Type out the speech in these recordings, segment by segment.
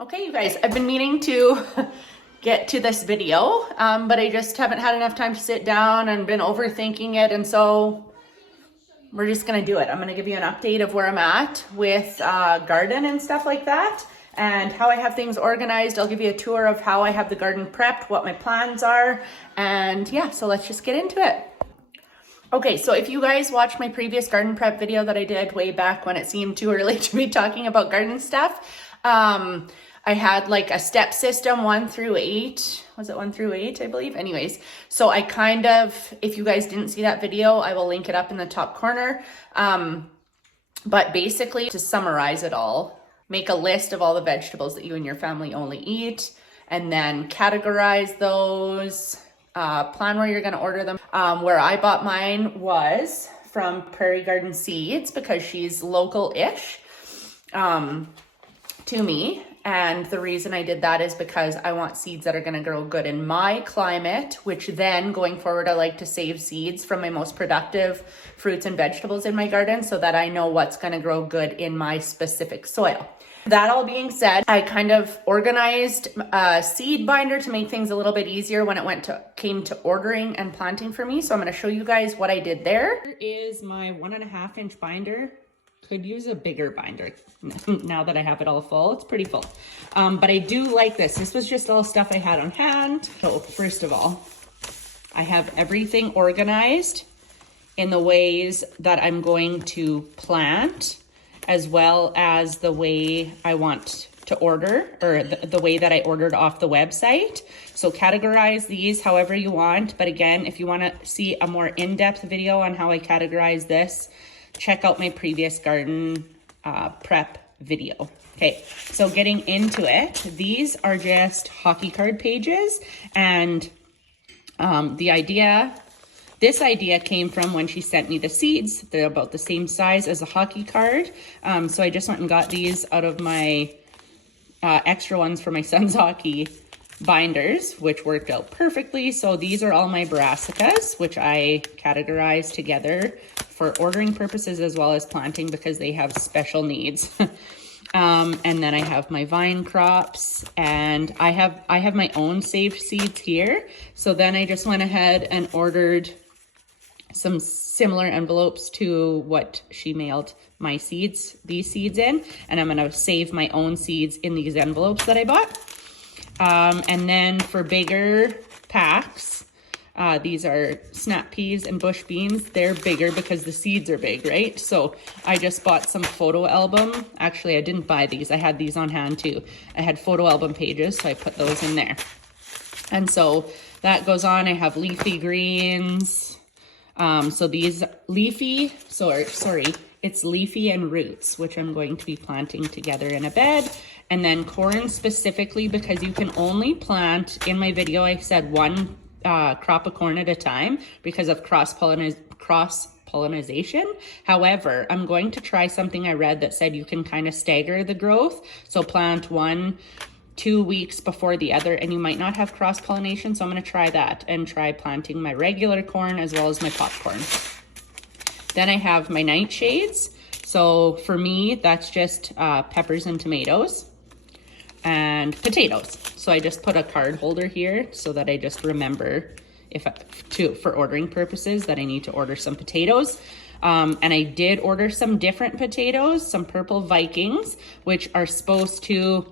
Okay, you guys, I've been meaning to get to this video, but I just haven't had enough time to sit down and been overthinking it. And so we're just gonna do it. I'm gonna give you an update of where I'm at with garden and stuff like that and how I have things organized. I'll give you a tour of how I have the garden prepped, what my plans are. And yeah, so let's just get into it. Okay, so if you guys watched my previous garden prep video that I did way back when it seemed too early to be talking about garden stuff, I had like a step system 1 through 8. Was it 1 through 8, I believe? Anyways, so I kind of, if you guys didn't see that video, I will link it up in the top corner. But basically, to summarize it all, make a list of all the vegetables that you and your family only eat, and then categorize those, plan where you're gonna order them. Where I bought mine was from Prairie Garden Seeds because she's local-ish to me. And the reason I did that is because I want seeds that are going to grow good in my climate, which then going forward, I like to save seeds from my most productive fruits and vegetables in my garden so that I know what's going to grow good in my specific soil. That all being said, I kind of organized a seed binder to make things a little bit easier when it came to ordering and planting for me. So I'm going to show you guys what I did there. Here is my 1.5 inch binder. Could use a bigger binder now that I have it all full. It's pretty full. But I do like this. This was just all stuff I had on hand. So first of all, I have everything organized in the ways that I'm going to plant, as well as the way I want to order, or the way that I ordered off the website. So categorize these however you want. But again, if you want to see a more in-depth video on how I categorize this, check out my previous garden prep video. Okay, so getting into it, these are just hockey card pages, and this idea came from when she sent me the seeds. They're about the same size as a hockey card. So I just went and got these out of my extra ones for my son's hockey binders, which worked out perfectly. So these are all my brassicas, which I categorize together for ordering purposes as well as planting because they have special needs. And then I have my vine crops, and I have my own saved seeds here. So then I just went ahead and ordered some similar envelopes to what she mailed my seeds, these seeds in, and I'm gonna save my own seeds in these envelopes that I bought. And then for bigger packs, these are snap peas and bush beans. They're bigger because the seeds are big, right? So I just bought some photo album. Actually, I didn't buy these. I had these on hand too. I had photo album pages, so I put those in there. And so that goes on. I have leafy greens. So these leafy, it's leafy and roots, which I'm going to be planting together in a bed. And then corn specifically, because you can only plant, in my video I said one crop of corn at a time because of cross-pollination. However, I'm going to try something I read that said you can kind of stagger the growth. So plant 1-2 weeks before the other, and you might not have cross-pollination. So I'm going to try that and try planting my regular corn as well as my popcorn. Then I have my nightshades. So for me, that's just peppers and tomatoes and potatoes. So I just put a card holder here so that I just remember for ordering purposes that I need to order some potatoes. And I did order some different potatoes, some purple Vikings, which are supposed to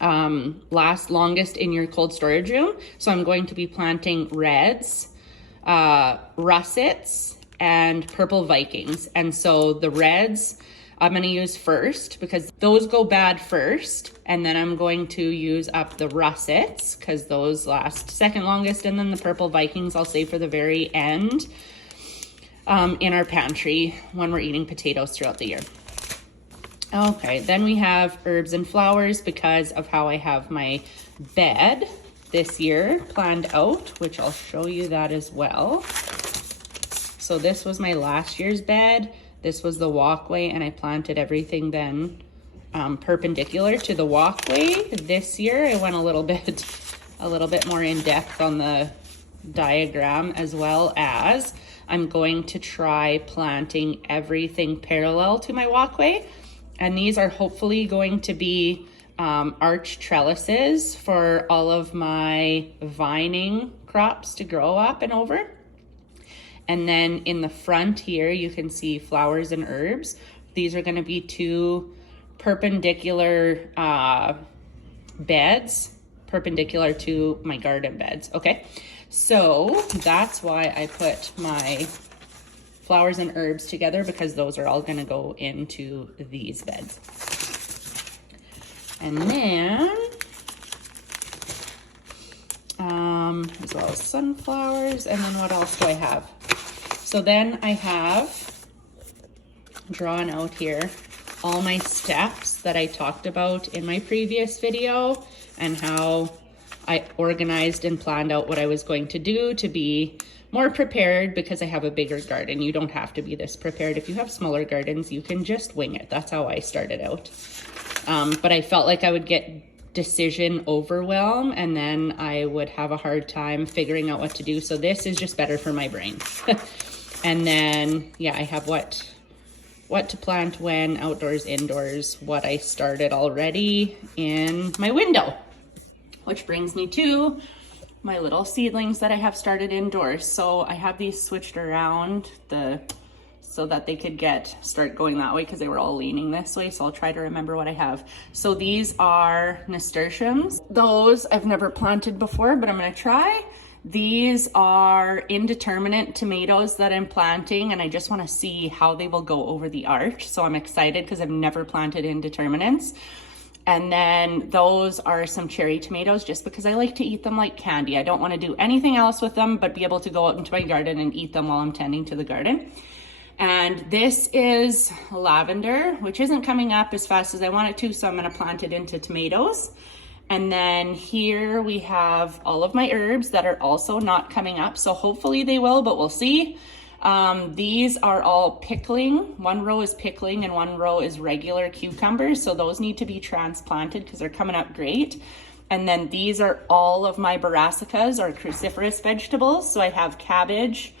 last longest in your cold storage room. So I'm going to be planting reds, russets, and purple Vikings. And so the reds I'm going to use first because those go bad first, and then I'm going to use up the russets because those last second longest, and then the purple Vikings I'll save for the very end in our pantry when we're eating potatoes throughout the year. Okay, then we have herbs and flowers because of how I have my bed this year planned out, which I'll show you that as well. So this was my last year's bed. This was the walkway, and I planted everything then perpendicular to the walkway. This year I went a little bit more in depth on the diagram, as well as I'm going to try planting everything parallel to my walkway. And these are hopefully going to be arch trellises for all of my vining crops to grow up and over. And then in the front here, you can see flowers and herbs. These are gonna be 2 perpendicular beds, perpendicular to my garden beds, okay? So that's why I put my flowers and herbs together, because those are all gonna go into these beds. And then, as well as sunflowers, and then what else do I have? So then I have drawn out here all my steps that I talked about in my previous video, and how I organized and planned out what I was going to do to be more prepared, because I have a bigger garden. You don't have to be this prepared. If you have smaller gardens, you can just wing it. That's how I started out. But I felt like I would get decision overwhelm, and then I would have a hard time figuring out what to do. So this is just better for my brain. And then, yeah, I have what to plant when, outdoors, indoors, what I started already in my window. Which brings me to my little seedlings that I have started indoors. So I have these switched around so that they could start going that way, because they were all leaning this way. So I'll try to remember what I have. So these are nasturtiums. Those I've never planted before, but I'm gonna try. These are indeterminate tomatoes that I'm planting, and I just wanna see how they will go over the arch. So I'm excited because I've never planted indeterminates. And then those are some cherry tomatoes, just because I like to eat them like candy. I don't want to do anything else with them but be able to go out into my garden and eat them while I'm tending to the garden. And this is lavender, which isn't coming up as fast as I want it to, so I'm going to plant it into tomatoes. And then here we have all of my herbs that are also not coming up, so hopefully they will, but we'll see. These are all pickling. One row is pickling and one row is regular cucumbers. So those need to be transplanted because they're coming up great. And then these are all of my brassicas, or cruciferous vegetables. So I have cabbage.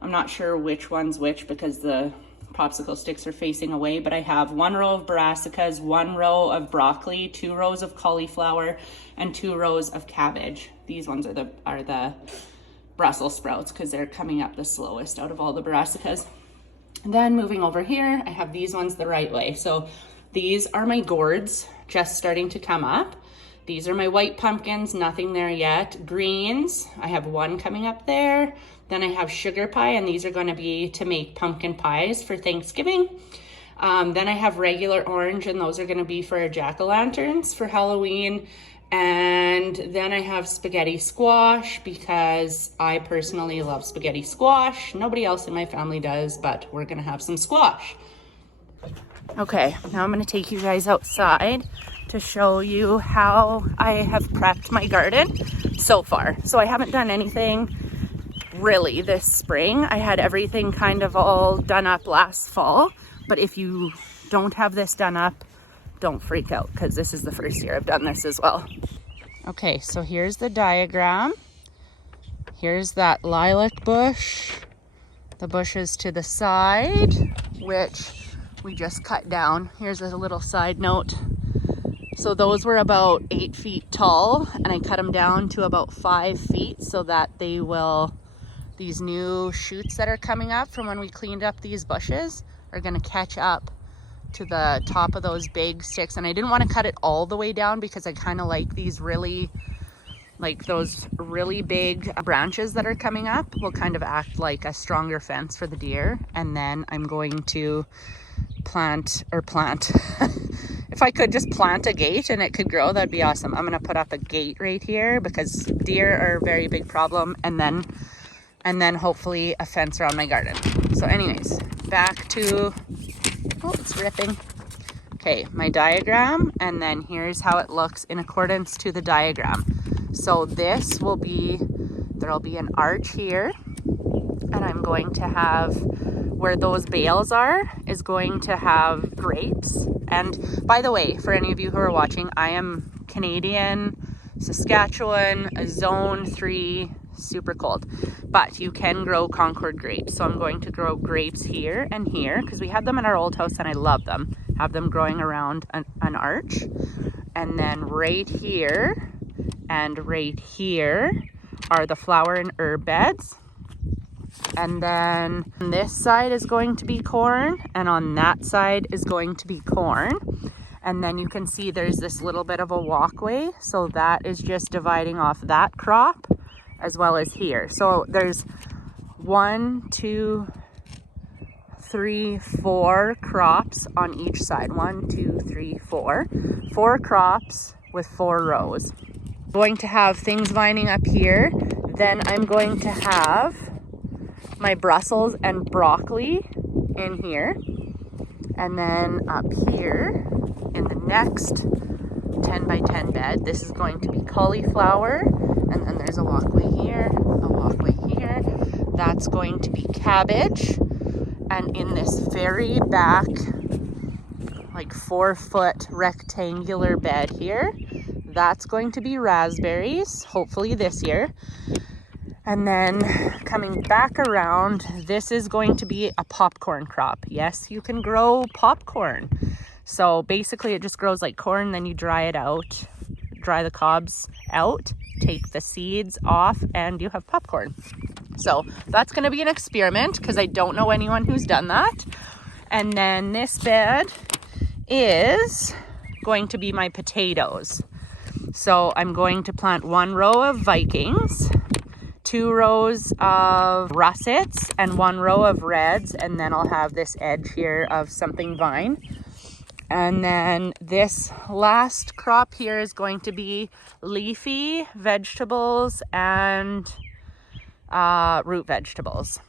I'm not sure which one's which because the popsicle sticks are facing away, but I have 1 row of brassicas, 1 row of broccoli, 2 rows of cauliflower, and 2 rows of cabbage. These ones are the Brussels sprouts because they're coming up the slowest out of all the brassicas. And then moving over here, I have these ones the right way. So these are my gourds just starting to come up. These are my white pumpkins, nothing there yet. Greens, I have 1 coming up there. Then I have sugar pie, and these are going to be to make pumpkin pies for Thanksgiving. Then I have regular orange, and those are going to be for jack-o'-lanterns for Halloween. And then I have spaghetti squash because I personally love spaghetti squash. Nobody else in my family does, but we're gonna have some squash. Okay, now I'm gonna take you guys outside to show you how I have prepped my garden so far. So I haven't done anything really this spring. I had everything kind of all done up last fall, but if you don't have this done up, don't freak out because this is the first year I've done this as well. Okay, so here's the diagram. Here's that lilac bush. The bushes to the side, which we just cut down. Here's a little side note. So those were about 8 feet tall, and I cut them down to about 5 feet so that they will, these new shoots that are coming up from when we cleaned up these bushes are gonna catch up to the top of those big sticks. And I didn't want to cut it all the way down because I kind of like these really, like those really big branches that are coming up will kind of act like a stronger fence for the deer. And then I'm going to plant if I could just plant a gate and it could grow, that'd be awesome. I'm gonna put up a gate right here because deer are a very big problem, and then hopefully a fence around my garden. So anyways, back to, oh, it's ripping. Okay, my diagram, and then here's how it looks in accordance to the diagram. So this will be, there'll be an arch here, and I'm going to have, where those bales are, is going to have grapes. And by the way, for any of you who are watching, I am Canadian, Saskatchewan, zone 3, super cold, but you can grow Concord grapes. So I'm going to grow grapes here and here because we had them in our old house and I love them. Have them growing around an arch. And then right here and right here are the flower and herb beds. And then this side is going to be corn, and on that side is going to be corn. And then you can see there's this little bit of a walkway, so that is just dividing off that crop as well as here. So there's 1, 2, 3, 4 crops on each side. 1, 2, 3, 4. 4 crops with 4 rows. I'm going to have things vining up here. Then I'm going to have my Brussels and broccoli in here. And then up here in the next 10 by 10 bed, this is going to be cauliflower. And then there's a walkway here, a walkway here. That's going to be cabbage. And in this very back, like 4-foot rectangular bed here, that's going to be raspberries, hopefully this year. And then coming back around, this is going to be a popcorn crop. Yes, you can grow popcorn. So basically it just grows like corn, then you dry it out, dry the cobs out, take the seeds off, and you have popcorn. So that's going to be an experiment because I don't know anyone who's done that. And then this bed is going to be my potatoes. So I'm going to plant 1 row of Vikings, 2 rows of russets, and 1 row of reds, and then I'll have this edge here of something vine. And then this last crop here is going to be leafy vegetables and root vegetables.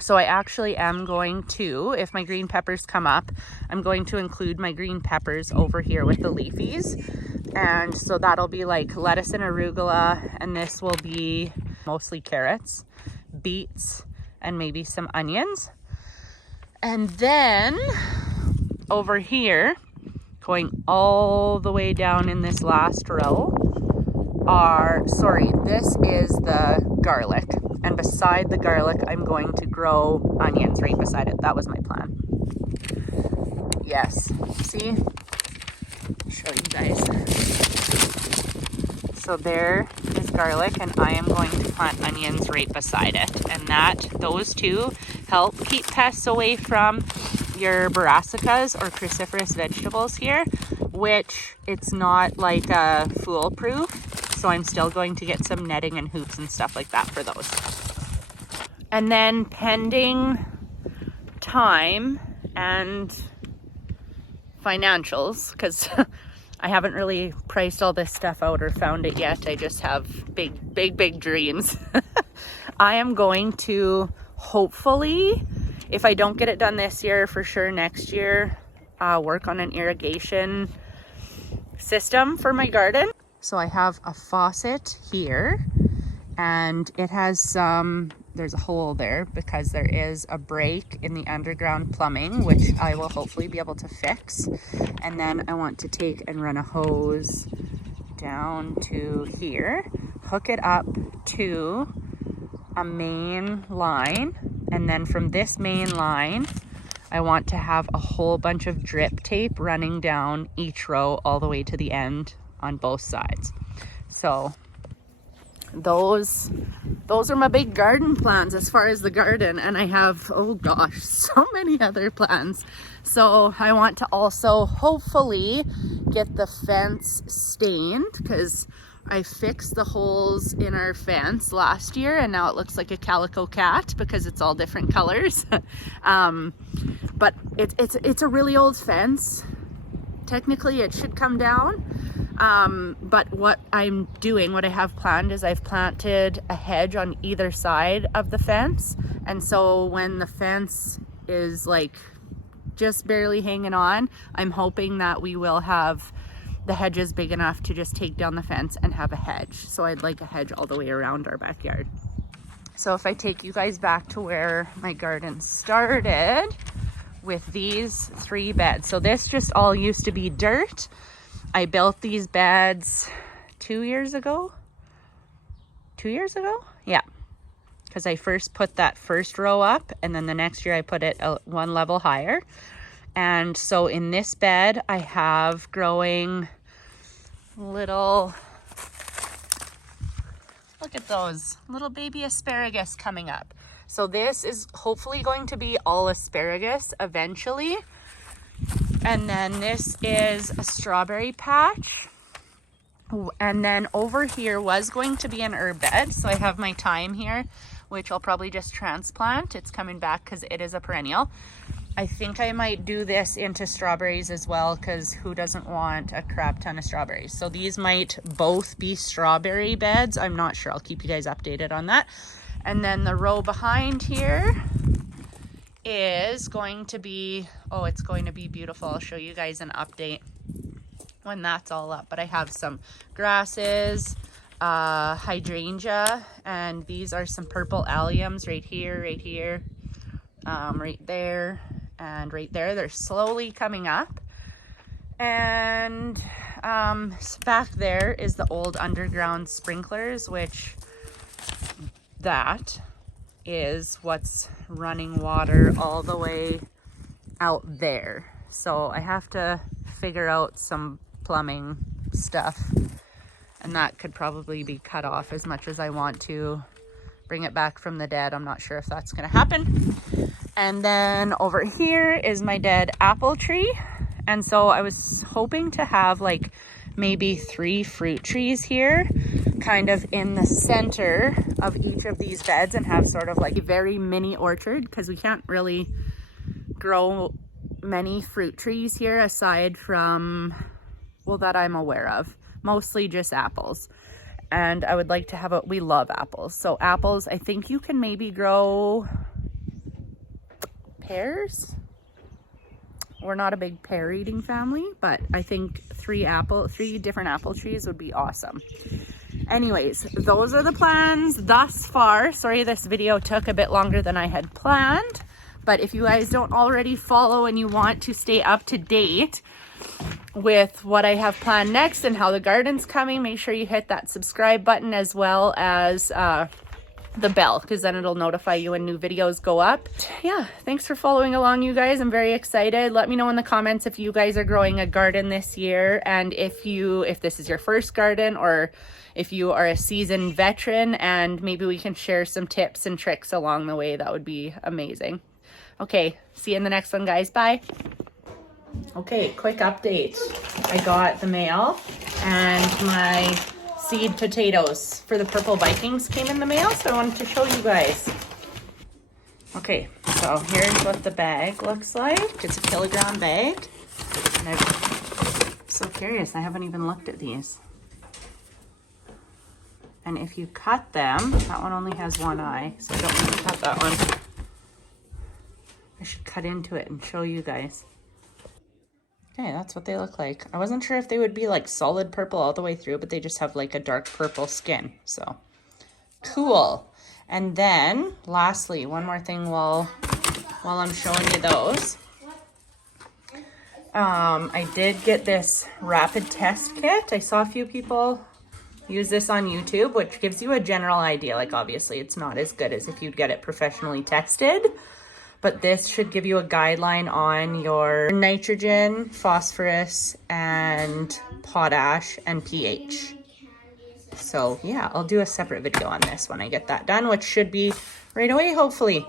So I actually am going to, if my green peppers come up, I'm going to include my green peppers over here with the leafies. And so that'll be like lettuce and arugula, and this will be mostly carrots, beets, and maybe some onions. And then over here, going all the way down in this last row this is the garlic. And beside the garlic, I'm going to grow onions right beside it. That was my plan. Yes, see? I'll show you guys. So there is garlic, and I am going to plant onions right beside it. And those two help keep pests away from your brassicas or cruciferous vegetables here, which it's not like foolproof. So I'm still going to get some netting and hoops and stuff like that for those. And then pending time and financials, because I haven't really priced all this stuff out or found it yet. I just have big dreams. I am going to hopefully, if I don't get it done this year, for sure next year, work on an irrigation system for my garden. So I have a faucet here, and it has there's a hole there because there is a break in the underground plumbing, which I will hopefully be able to fix. And then I want to take and run a hose down to here, hook it up to a main line, and then from this main line, I want to have a whole bunch of drip tape running down each row all the way to the end on both sides. So those are my big garden plans as far as the garden, and I have, oh gosh, so many other plans. So I want to also hopefully get the fence stained, because I fixed the holes in our fence last year and now it looks like a calico cat because it's all different colors. But it's a really old fence. Technically it should come down. But what I'm doing, what I have planned, is I've planted a hedge on either side of the fence. And so when the fence is like just barely hanging on, I'm hoping that we will have the hedges big enough to just take down the fence and have a hedge. So I'd like a hedge all the way around our backyard. So if I take you guys back to where my garden started with these 3 beds. So this just all used to be dirt. I built these beds 2 years ago. 2 years ago? Yeah. Because I first put that first row up, and then the next year I put it 1 level higher. And so in this bed, I have growing little, look at those little baby asparagus coming up. So this is hopefully going to be all asparagus eventually. And then this is a strawberry patch. And then over here was going to be an herb bed. So I have my thyme here, which I'll probably just transplant. It's coming back because it is a perennial. I think I might do this into strawberries as well, because who doesn't want a crap ton of strawberries? So these might both be strawberry beds. I'm not sure. I'll keep you guys updated on that. And then the row behind here is going to be, oh, it's going to be beautiful. I'll show you guys an update when that's all up. But I have some grasses, hydrangea, and these are some purple alliums right here, right there, and right there. They're slowly coming up. And back there is the old underground sprinklers, which that is what's running water all the way out there. So I have to figure out some plumbing stuff, and that could probably be cut off as much as I want to bring it back from the dead. I'm not sure if that's going to happen. And then over here is my dead apple tree. And so I was hoping to have like maybe 3 fruit trees here, kind of in the center of each of these beds, and have sort of like a very mini orchard, because we can't really grow many fruit trees here aside from, well, that I'm aware of, mostly just apples. And I would like to have we love apples. So apples, I think you can maybe grow pears. We're not a big pear eating family, but I think 3 different apple trees would be awesome. Anyways, those are the plans thus far. Sorry, this video took a bit longer than I had planned, but if you guys don't already follow and you want to stay up to date with what I have planned next and how the garden's coming, make sure you hit that subscribe button, as well as the bell, because then it'll notify you when new videos go up. Yeah, thanks for following along, you guys. I'm very excited. Let me know in the comments if you guys are growing a garden this year, and if this is your first garden, or if you are a seasoned veteran, and maybe we can share some tips and tricks along the way. That would be amazing. Okay, see you in the next one, guys. Bye. Okay, quick update. I got the mail, and my seed potatoes for the Purple Vikings came in the mail, so I wanted to show you guys. Okay, so here's what the bag looks like. It's a 1-kilogram bag. And I'm so curious, I haven't even looked at these. And if you cut them, that one only has 1 eye, so I don't want to cut that one. I should cut into it and show you guys. Okay, that's what they look like. I wasn't sure if they would be like solid purple all the way through, but they just have like a dark purple skin. So cool. And then lastly, one more thing while I'm showing you those. I did get this rapid test kit. I saw a few people use this on YouTube, which gives you a general idea. Like, obviously it's not as good as if you'd get it professionally tested, but this should give you a guideline on your nitrogen, phosphorus, and potash, and pH. So yeah, I'll do a separate video on this when I get that done, which should be right away, hopefully.